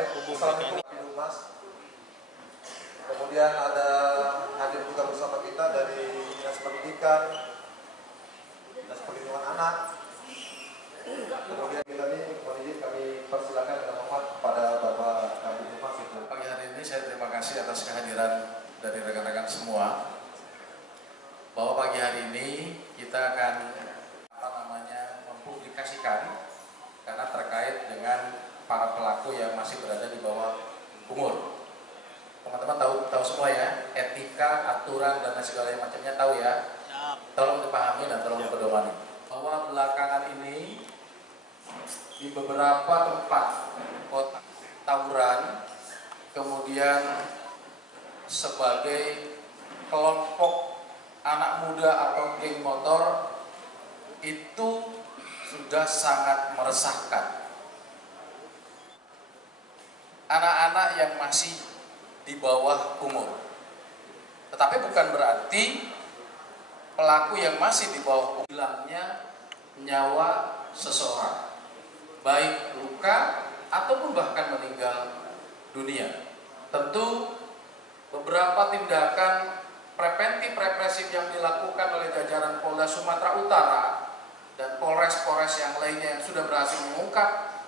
Baik, Assalamualaikum Mas. Kemudian ada hadir juga bersama kita dari Dinas Pendidikan, Dinas Perlindungan Anak. Kemudian kita ini kami persilakan dengan hormat kepada Bapak Kabid Humas itu. Pagi hari ini saya terima kasih atas kehadiran dari rekan-rekan semua. Bahwa pagi hari ini kita akan mempublikasikan karena terkait dengan para pelaku yang masih berada di bawah umur. Teman-teman tahu semua ya, etika, aturan dan segala macamnya tahu ya. Tolong dipahami dan tolong dipedomani. Bahwa belakangan ini di beberapa tempat kota tawuran, kemudian sebagai kelompok anak muda atau geng motor itu sudah sangat meresahkan. Anak-anak yang masih di bawah umur. Tetapi bukan berarti pelaku yang masih di bawah umur hilangnya nyawa seseorang, baik luka ataupun bahkan meninggal dunia. Tentu beberapa tindakan preventif represif yang dilakukan oleh jajaran Polda Sumatera Utara dan Polres-Polres yang lainnya yang sudah berhasil mengungkap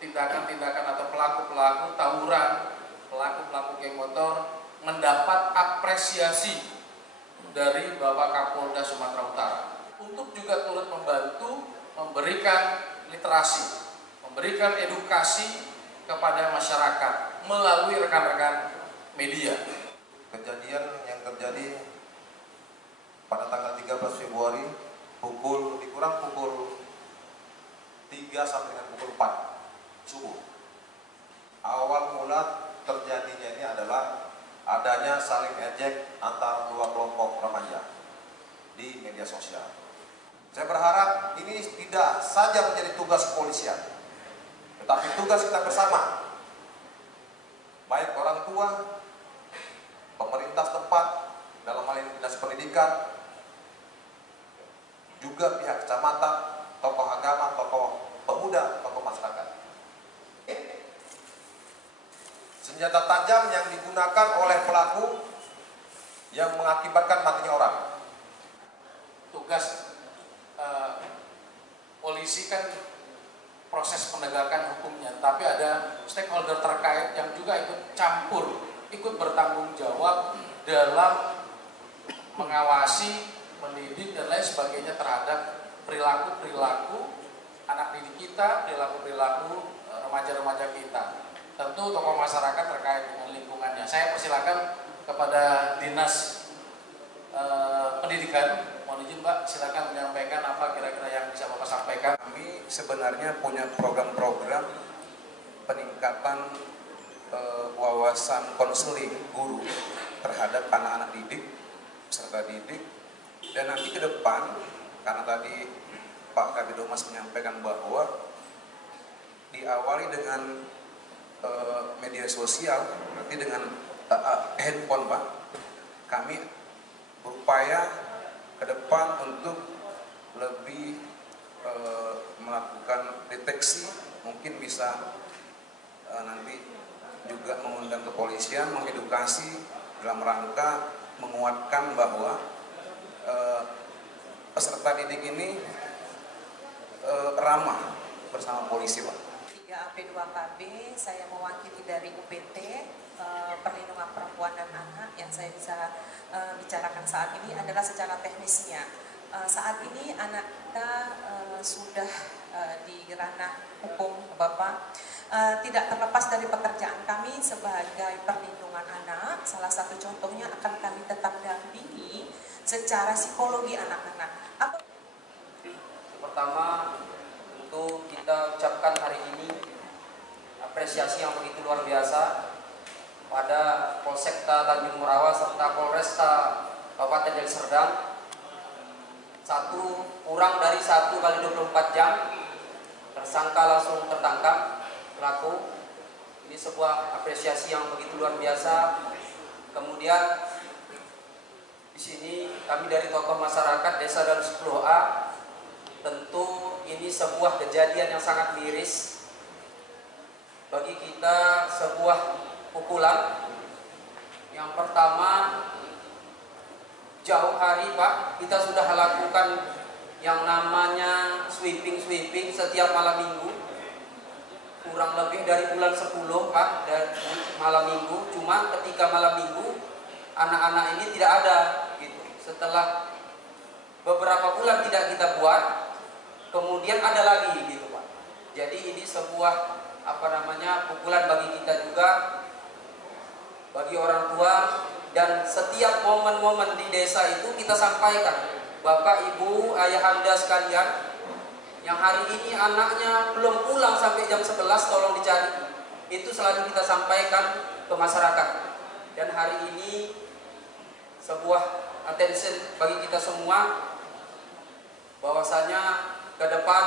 tindakan-tindakan atau pelaku-pelaku tawuran, pelaku-pelaku geng motor mendapat apresiasi dari Bapak Kapolda Sumatera Utara untuk juga turut membantu memberikan literasi, memberikan edukasi kepada masyarakat melalui rekan-rekan media. Kejadian yang terjadi pada tanggal 13 Februari dikurang pukul 3 sampai dengan pukul 4 subuh. Awal mula terjadinya ini adalah adanya saling ejek antar dua kelompok remaja di media sosial. Saya berharap ini tidak saja menjadi tugas kepolisian, tetapi tugas kita bersama, baik orang tua, pemerintah setempat, dalam hal ini Dinas Pendidikan, juga pihak kecamatan, tokoh agama, tokoh pemuda, tokoh masyarakat. Senjata tajam yang digunakan oleh pelaku yang mengakibatkan matinya orang. Tugas polisi kan proses penegakan hukumnya, tapi ada stakeholder terkait yang juga ikut campur, ikut bertanggung jawab dalam mengawasi, mendidik dan lain sebagainya terhadap perilaku-perilaku anak didik kita, perilaku-perilaku remaja-remaja kita. Tentu tokoh masyarakat terkait dengan lingkungannya. Saya persilakan kepada Dinas Pendidikan. Mohon izin Pak, silakan menyampaikan apa kira-kira yang bisa Bapak sampaikan. Kami sebenarnya punya program-program peningkatan wawasan konseling guru terhadap anak-anak didik, peserta didik, dan nanti ke depan, karena tadi Pak Kabid Humas menyampaikan bahwa diawali dengan media sosial, nanti dengan handphone Pak, kami berupaya ke depan untuk lebih melakukan deteksi, mungkin bisa nanti juga mengundang kepolisian, mengedukasi dalam rangka menguatkan bahwa peserta didik ini ramah bersama polisi Pak. 3AP2KB, saya mewakili dari UPT Perlindungan Perempuan dan Anak. Yang saya bisa bicarakan saat ini adalah secara teknisnya. Saat ini anak kita sudah di ranah hukum Bapak. Tidak terlepas dari pekerjaan kami sebagai perlindungan anak, salah satu contohnya akan kami tetap dampingi secara psikologi anak-anak. Pertama, tentu kita ucapkan hari ini apresiasi yang begitu luar biasa pada Polsekta Tanjung Morawa serta Polresta Kabupaten Deli Serdang. Kurang dari 1 kali 24 jam tersangka langsung tertangkap pelaku. Ini sebuah apresiasi yang begitu luar biasa. Kemudian di sini kami dari tokoh masyarakat Desa dan 10A, tentu ini sebuah kejadian yang sangat miris bagi kita sebuah pukulan. Yang pertama, jauh hari Pak, kita sudah lakukan yang namanya sweeping setiap malam minggu, kurang lebih dari bulan 10 Pak, dari malam minggu. Cuma ketika malam minggu anak-anak ini tidak ada gitu. Setelah beberapa bulan tidak kita buat, kemudian ada lagi gitu Pak. Jadi ini sebuah pukulan bagi kita juga, bagi orang tua. Dan setiap momen-momen di desa itu kita sampaikan, Bapak, Ibu, Ayahanda sekalian, yang hari ini anaknya belum pulang sampai jam 11, tolong dicari. Itu selalu kita sampaikan ke masyarakat. Dan hari ini sebuah attention bagi kita semua, bahwasanya ke depan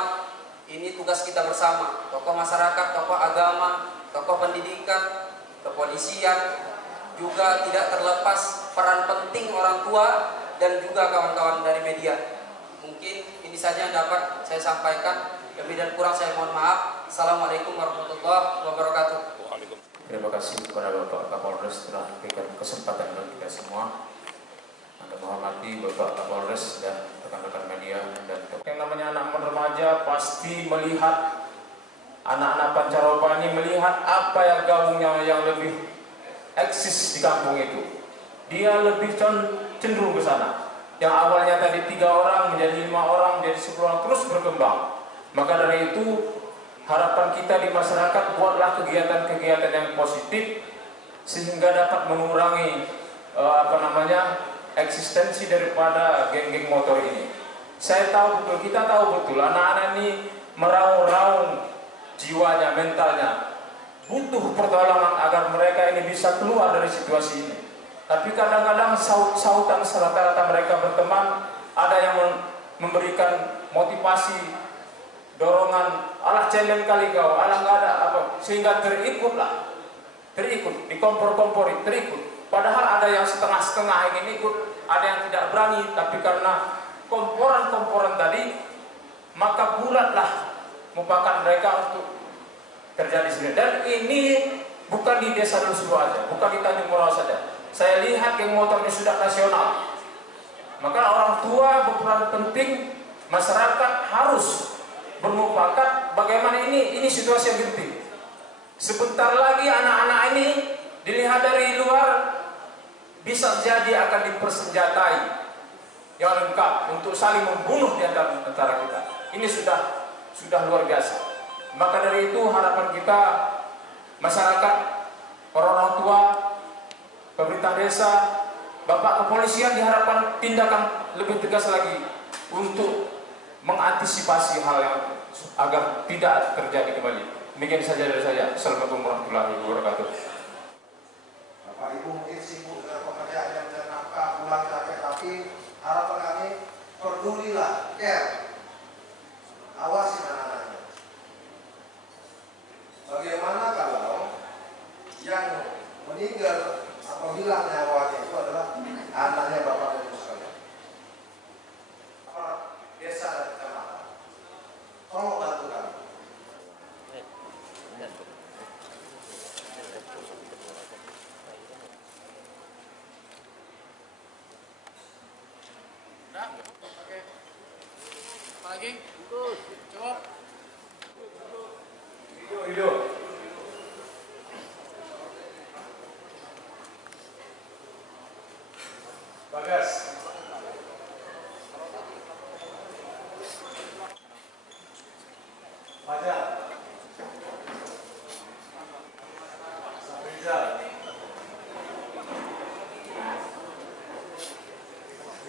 ini tugas kita bersama, tokoh masyarakat, tokoh agama, tokoh pendidikan, kepolisian, juga tidak terlepas peran penting orang tua dan juga kawan-kawan dari media. Mungkin ini saja yang dapat saya sampaikan. Lebih dan kurang saya mohon maaf. Assalamualaikum warahmatullahi wabarakatuh. Terima kasih kepada Bapak Kapolres telah memberikan kesempatan bagi kita semua. Anda menghormati Bapak Kapolres dan rekan-rekan media. Dan yang namanya anak remaja pasti melihat, anak-anak Pancaroba ini melihat apa yang gabungnya yang lebih eksis di kampung itu. Dia lebih cenderung ke sana. Yang awalnya tadi 3 orang menjadi 5 orang, menjadi 10 orang, terus berkembang. Maka dari itu harapan kita di masyarakat, buatlah kegiatan-kegiatan yang positif sehingga dapat mengurangi eksistensi daripada geng-geng motor ini. Saya tahu betul, kita tahu betul, anak-anak ini meraung-raung jiwanya, mentalnya, butuh pertolongan agar mereka ini bisa keluar dari situasi ini. Tapi kadang-kadang sautan rata-rata mereka berteman, ada yang memberikan motivasi, dorongan, alah cendem kali kau, alah nggak ada apa, sehingga terikut, dikompor-kompori, terikut. Padahal ada yang setengah-setengah ingin ikut, ada yang tidak berani, tapi karena komporan-komporan tadi, maka bulatlah merupakan mereka untuk terjadi sendiri. Dan ini bukan di desa Lusulu saja, bukan di Tanjung Morawa saja. Saya lihat geng motor ini sudah nasional. Maka orang tua berperan penting, masyarakat harus bermufakat bagaimana ini situasi yang genting. Sebentar lagi anak-anak ini dilihat dari luar bisa jadi akan dipersenjatai yang lengkap untuk saling membunuh di antara kita. Ini sudah luar biasa. Maka dari itu harapan kita, masyarakat, orang tua, pemerintah desa, Bapak Kepolisian diharapkan tindakan lebih tegas lagi untuk mengantisipasi hal yang agar tidak terjadi kembali. Demikian saja dari saya. Assalamualaikum warahmatullahi wabarakatuh. Bapak Ibu mungkin sibuk dengan pekerjaan yang dan nafkah, pulang capek, tapi harapan kami pedulilah, care, awasi anak-anaknya. Bagaimana kalau yang meninggal atau hilang nyawanya itu adalah anaknya Bapak dan Ibu sekalian, desa dan kecamatan? Tolong bantu kami. Nah, oke. Apa lagi? Cukup. Hidup. Bagas. Fajar. Safrizal.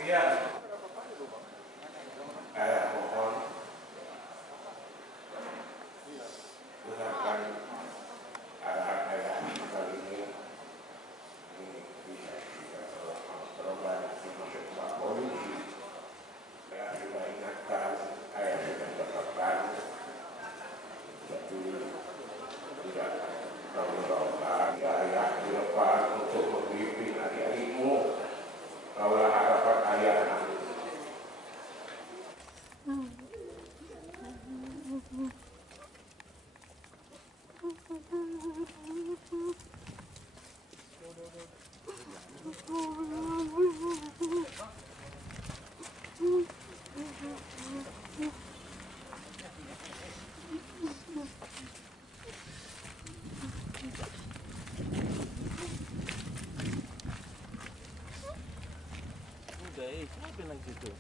Rian. Mohon dengarkan arahan-arahan kali ini bisa kita perubahan siapa bilang gitu?